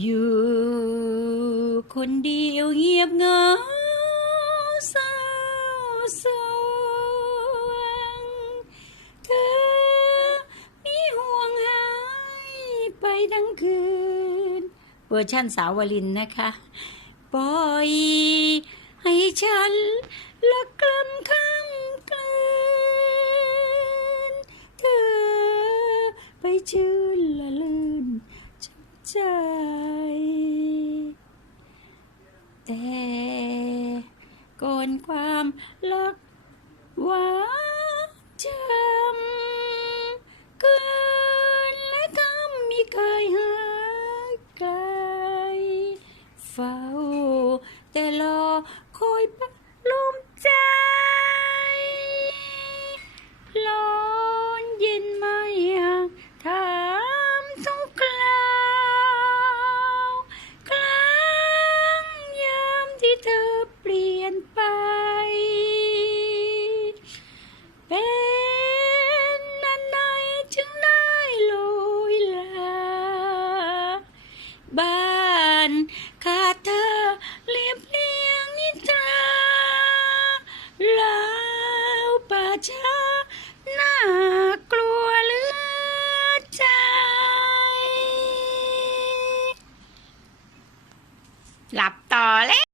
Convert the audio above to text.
อยู่คนเดียวเงียบเงาเศร้าสวงเธอมีห่วงหายไปทั้งคืนเวอร์ชั่นสาววลินนะคะ ปล่อยให้ฉันละกลำคำกลืนเธอไปชื่นละลื่นจำ ใจ แต่ก่อนความรักหวานจำเกินและกำมีเคยหาไกลเฝ้าแต่รอ นขาดเธอเรียบเรียงนิทราลาวป่าช้าน่ากลัวเหลือใจ หลับต่อเลย